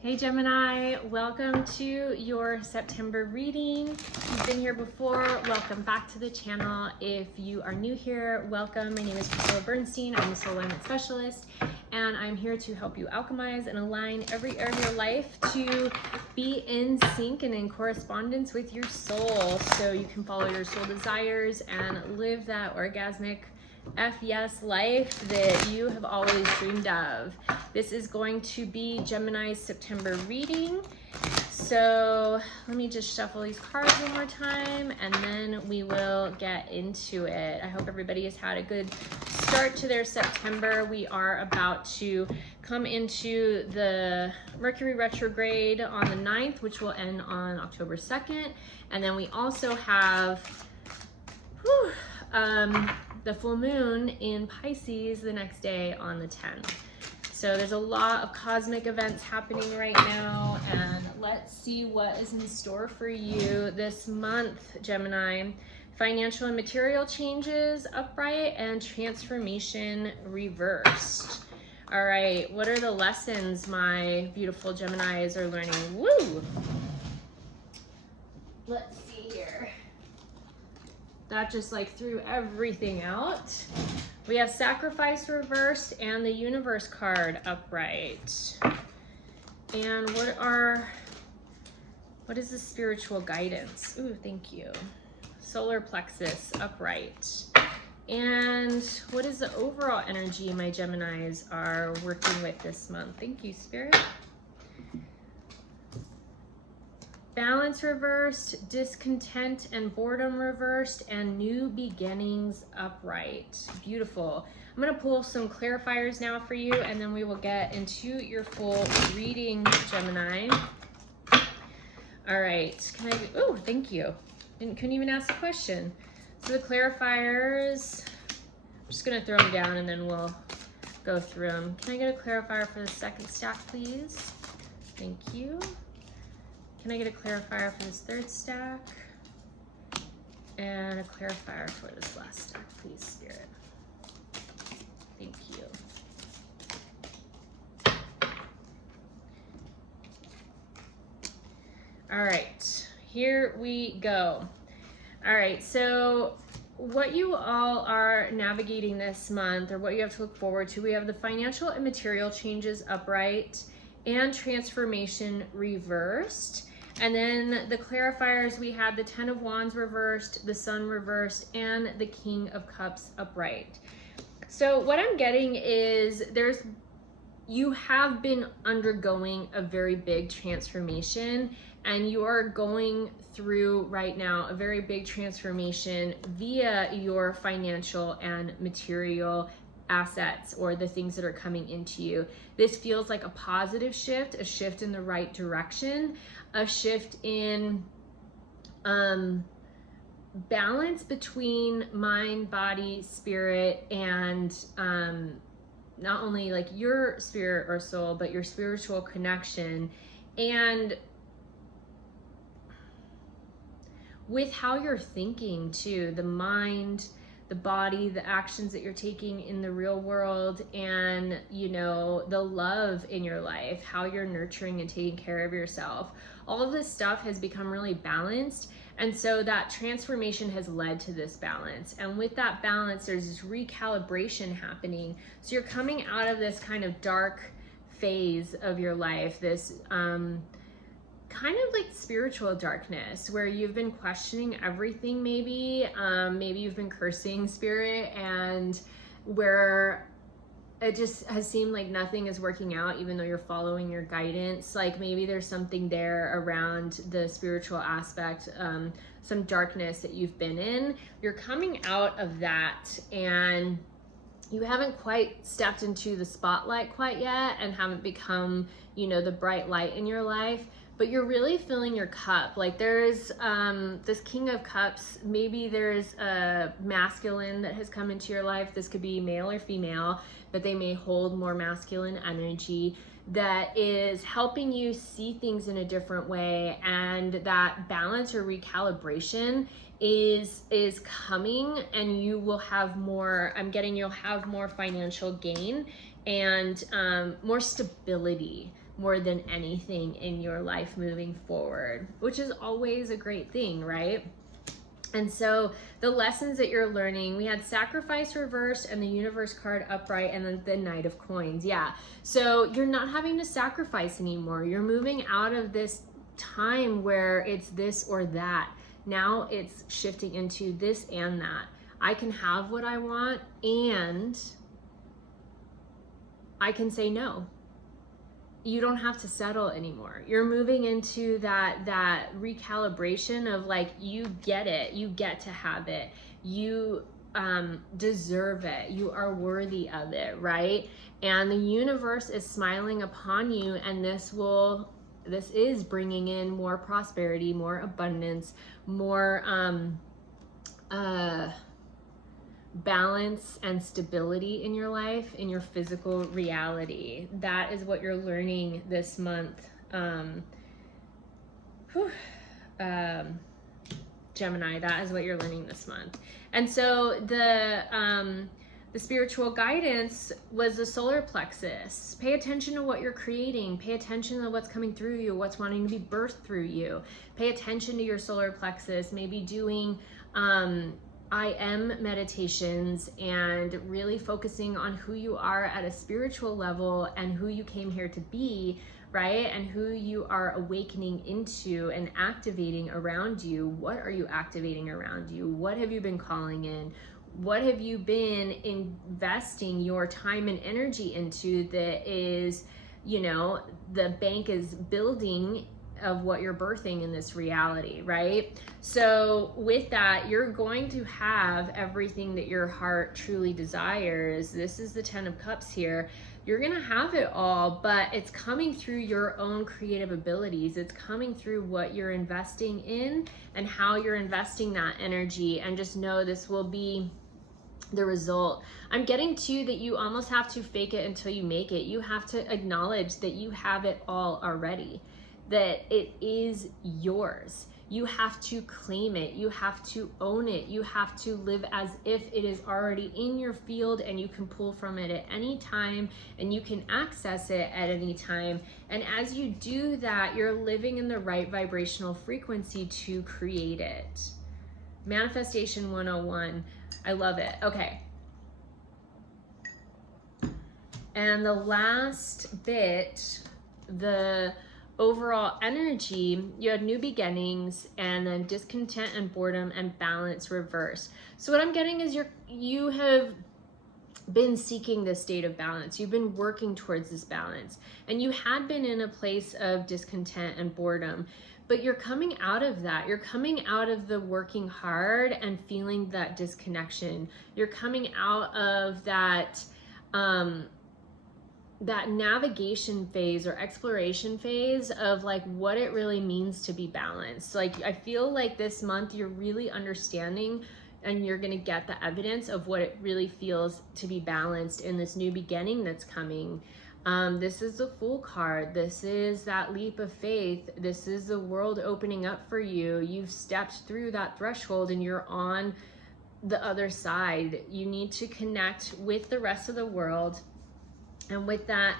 Hey Gemini, welcome to your September reading. If you've been here before, welcome back to the channel. If you are new here, welcome. My name is Priscilla Bernstein. I'm a soul alignment specialist, and I'm here to help you alchemize and align every area of your life to be in sync and in correspondence with your soul, so you can follow your soul desires and live that orgasmic yes life that you have always dreamed of. This is going to be Gemini's September reading. So let me just shuffle these cards one more time and then we will get into it. I hope everybody has had a good start to their September. We are about to come into the Mercury retrograde on the 9th, which will end on October 2nd. And then we also have the full moon in Pisces the next day on the 10th. So there's a lot of cosmic events happening right now, and let's see what is in store for you this month, Gemini. Financial and material changes upright and transformation reversed. All right, what are the lessons my beautiful Geminis are learning? Woo! Let's see here. That just like threw everything out. We have sacrifice reversed and the universe card upright. And what is the spiritual guidance? Ooh, thank you. Solar plexus upright. And what is the overall energy my Geminis are working with this month? Thank you, Spirit. Balance reversed, discontent and boredom reversed, and new beginnings upright. Beautiful. I'm going to pull some clarifiers now for you, and then we will get into your full reading, Gemini. All right. Oh, thank you. Couldn't even ask a question. So the clarifiers, I'm just going to throw them down and then we'll go through them. Can I get a clarifier for the second stack, please? Thank you. Can I get a clarifier for this third stack? And a clarifier for this last stack, please, Spirit. Thank you. All right, here we go. All right, so what you all are navigating this month, or what you have to look forward to, we have the financial and material changes upright and transformation reversed. And then the clarifiers, we have the 10 of Wands reversed, the Sun reversed, and the King of Cups upright. So what I'm getting is you have been undergoing a very big transformation, and you are going through right now a very big transformation via your financial and material assets, or the things that are coming into you. This feels like a positive shift, a shift in the right direction, a shift in balance between mind, body, spirit, and not only like your spirit or soul, but your spiritual connection. And with how you're thinking too, the mind, the body, the actions that you're taking in the real world, and the love in your life, how you're nurturing and taking care of yourself. All of this stuff has become really balanced, and so that transformation has led to this balance. And with that balance, there's this recalibration happening. So you're coming out of this kind of dark phase of your life, this kind of like spiritual darkness, where you've been questioning everything. Maybe you've been cursing spirit, and where it just has seemed like nothing is working out, even though you're following your guidance. Like maybe there's something there around the spiritual aspect, some darkness that you've been in. You're coming out of that, and you haven't quite stepped into the spotlight quite yet, and haven't become, the bright light in your life. But you're really filling your cup. Like there's this King of Cups. Maybe there's a masculine that has come into your life. This could be male or female, but they may hold more masculine energy that is helping you see things in a different way. And that balance or recalibration is coming, and you will have more, you'll have more financial gain and more stability more than anything in your life moving forward, which is always a great thing, right? And so the lessons that you're learning, we had sacrifice reversed and the universe card upright, and then the Knight of Coins. Yeah. So you're not having to sacrifice anymore. You're moving out of this time where it's this or that. Now it's shifting into this and that. I can have what I want and I can say no. You don't have to settle anymore. You're moving into that recalibration of like, you get it, you get to have it, you deserve it, you are worthy of it, right? And the universe is smiling upon you, and this is bringing in more prosperity, more abundance, more balance and stability in your life, in your physical reality. That is what you're learning this month. Gemini, that is what you're learning this month. And so the spiritual guidance was the solar plexus. Pay attention to what you're creating. Pay attention to what's coming through you, what's wanting to be birthed through you. Pay attention to your solar plexus, maybe doing I am meditations and really focusing on who you are at a spiritual level and who you came here to be, right? And who you are awakening into and activating around you. What are you activating around you? What have you been calling in? What have you been investing your time and energy into that is, you know, the bank is building of what you're birthing in this reality, right? So with that, you're going to have everything that your heart truly desires. This is the 10 of Cups here. You're gonna have it all, but it's coming through your own creative abilities. It's coming through what you're investing in and how you're investing that energy. And just know this will be the result. I'm getting to that you almost have to fake it until you make it. You have to acknowledge that you have it all already, that it is yours. You have to claim it. You have to own it. You have to live as if it is already in your field and you can pull from it at any time and you can access it at any time. And as you do that, you're living in the right vibrational frequency to create it. Manifestation 101. I love it. Okay. And the last bit, the overall energy, you had new beginnings and then discontent and boredom and balance reverse. So what I'm getting is you have been seeking this state of balance. You've been working towards this balance, and you had been in a place of discontent and boredom, but you're coming out of that. You're coming out of the working hard and feeling that disconnection. You're coming out of that that navigation phase or exploration phase of like what it really means to be balanced. Like I feel like this month you're really understanding and you're going to get the evidence of what it really feels to be balanced in this new beginning that's coming. This is the Fool card. This is that leap of faith. This is the world opening up for you. You've stepped through that threshold and you're on the other side. You need to connect with the rest of the world. And with that,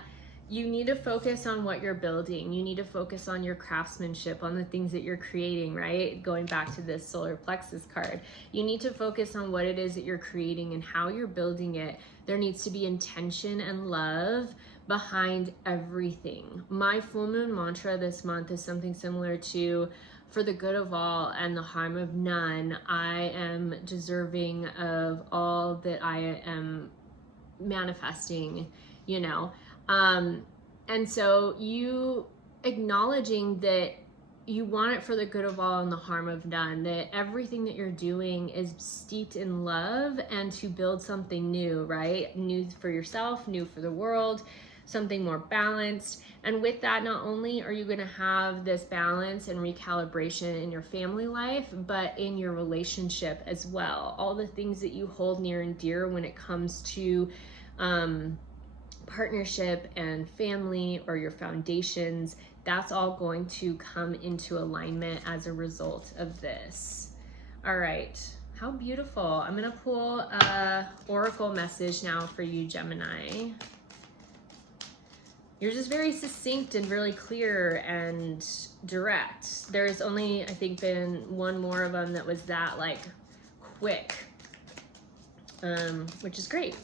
you need to focus on what you're building. You need to focus on your craftsmanship, on the things that you're creating, right? Going back to this solar plexus card. You need to focus on what it is that you're creating and how you're building it. There needs to be intention and love behind everything. My full moon mantra this month is something similar to, for the good of all and the harm of none, I am deserving of all that I am manifesting, you know. And so you acknowledging that you want it for the good of all and the harm of none, that everything that you're doing is steeped in love and to build something new, right? New for yourself, new for the world, something more balanced. And with that, not only are you going to have this balance and recalibration in your family life, but in your relationship as well. All the things that you hold near and dear when it comes to partnership and family or your foundations, that's all going to come into alignment as a result of this. All right, how beautiful. I'm gonna pull a oracle message now for you, Gemini. You're just very succinct and really clear and direct. There's only, I think, been one more of them that was that like quick, which is great.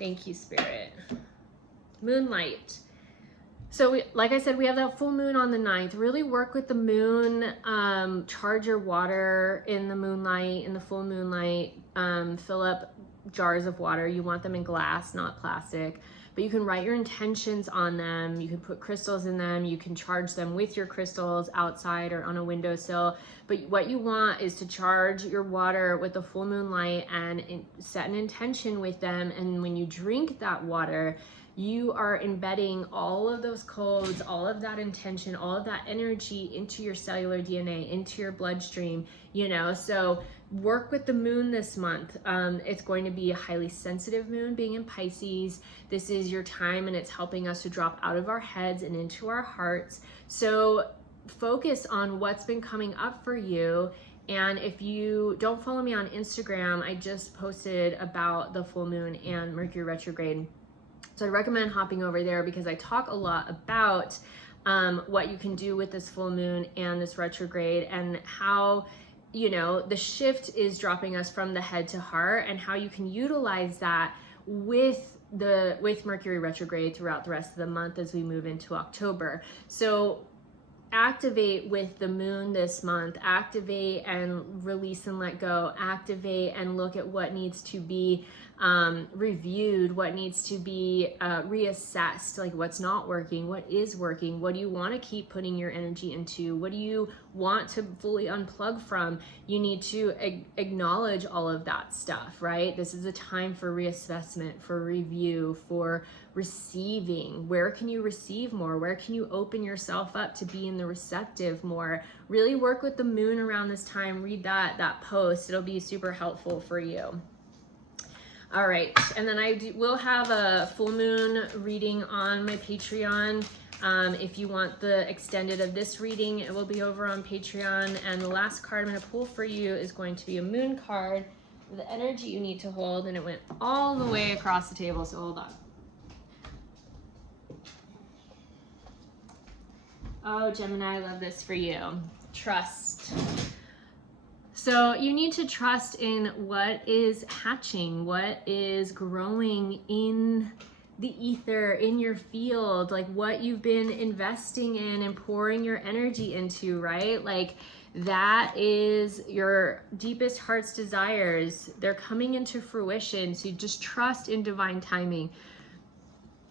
Thank you, Spirit. Moonlight. So like I said, we have that full moon on the 9th. Really work with the moon. Charge your water in the moonlight, in the full moonlight. Fill up jars of water. You want them in glass, not plastic. But you can write your intentions on them. You can put crystals in them. You can charge them with your crystals outside or on a windowsill. But what you want is to charge your water with the full moon light and set an intention with them. And when you drink that water, you are embedding all of those codes, all of that intention, all of that energy into your cellular DNA, into your bloodstream, you know. So work with the moon this month. It's going to be a highly sensitive moon, being in Pisces. This is your time, and it's helping us to drop out of our heads and into our hearts. So focus on what's been coming up for you. And if you don't follow me on Instagram, I just posted about the full moon and Mercury retrograde. So I recommend hopping over there because I talk a lot about what you can do with this full moon and this retrograde, and how, you know, the shift is dropping us from the head to heart, and how you can utilize that with Mercury retrograde throughout the rest of the month as we move into October. So activate with the moon this month. Activate and release and let go. Activate and look at what needs to be reviewed, what needs to be reassessed, like what's not working, what is working, what do you want to keep putting your energy into, what do you want to fully unplug from. You need to acknowledge all of that stuff, right? This is a time for reassessment, for review, for receiving. Where can you receive more? Where can you open yourself up to be in the receptive more? Really work with the moon around this time. Read that post. It'll be super helpful for you. All right, and then I will have a full moon reading on my Patreon. If you want the extended of this reading, it will be over on Patreon. And the last card I'm going to pull for you is going to be a moon card, the energy you need to hold, and it went all the way across the table, so hold on. Oh, Gemini, I love this for you. Trust. So you need to trust in what is hatching, what is growing in the ether, in your field, like what you've been investing in and pouring your energy into, right? Like that is your deepest heart's desires. They're coming into fruition. So you just trust in divine timing.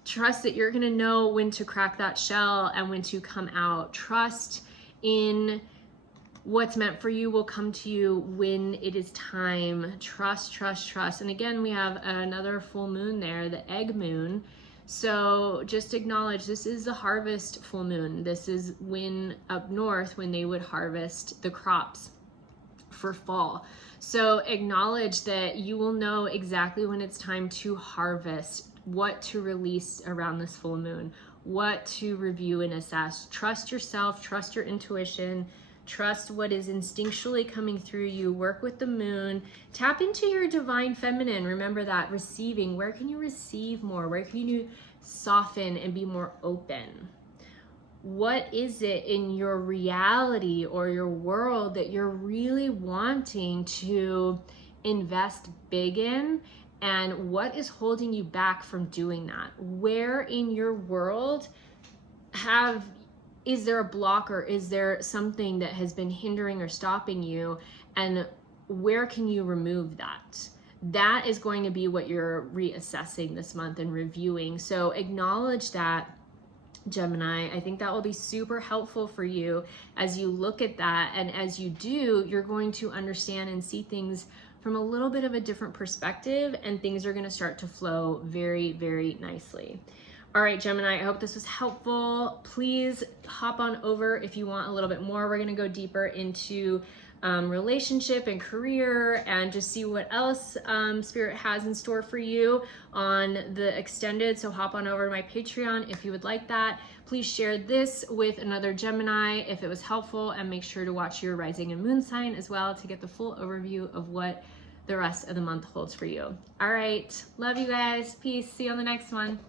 Trust that you're gonna know when to crack that shell and when to come out. Trust in what's meant for you will come to you when it is time. Trust, trust, trust. And again, we have another full moon there, the egg moon. So just acknowledge this is the harvest full moon. This is when up north, when they would harvest the crops for fall. So acknowledge that you will know exactly when it's time to harvest, what to release around this full moon, what to review and assess. Trust yourself, trust your intuition, trust what is instinctually coming through you. Work with the moon. Tap into your divine feminine. Remember that receiving. Where can you receive more? Where can you soften and be more open? What is it in your reality or your world that you're really wanting to invest big in? And what is holding you back from doing that? Where in your world is there a block, or is there something that has been hindering or stopping you? And where can you remove that? That is going to be what you're reassessing this month and reviewing. So acknowledge that, Gemini. I think that will be super helpful for you as you look at that. And as you do, you're going to understand and see things from a little bit of a different perspective, and things are going to start to flow very, very nicely. All right, Gemini, I hope this was helpful. Please hop on over if you want a little bit more. We're going to go deeper into relationship and career, and just see what else Spirit has in store for you on the extended. So hop on over to my Patreon if you would like that. Please share this with another Gemini if it was helpful, and make sure to watch your rising and moon sign as well to get the full overview of what the rest of the month holds for you. All right, love you guys. Peace. See you on the next one.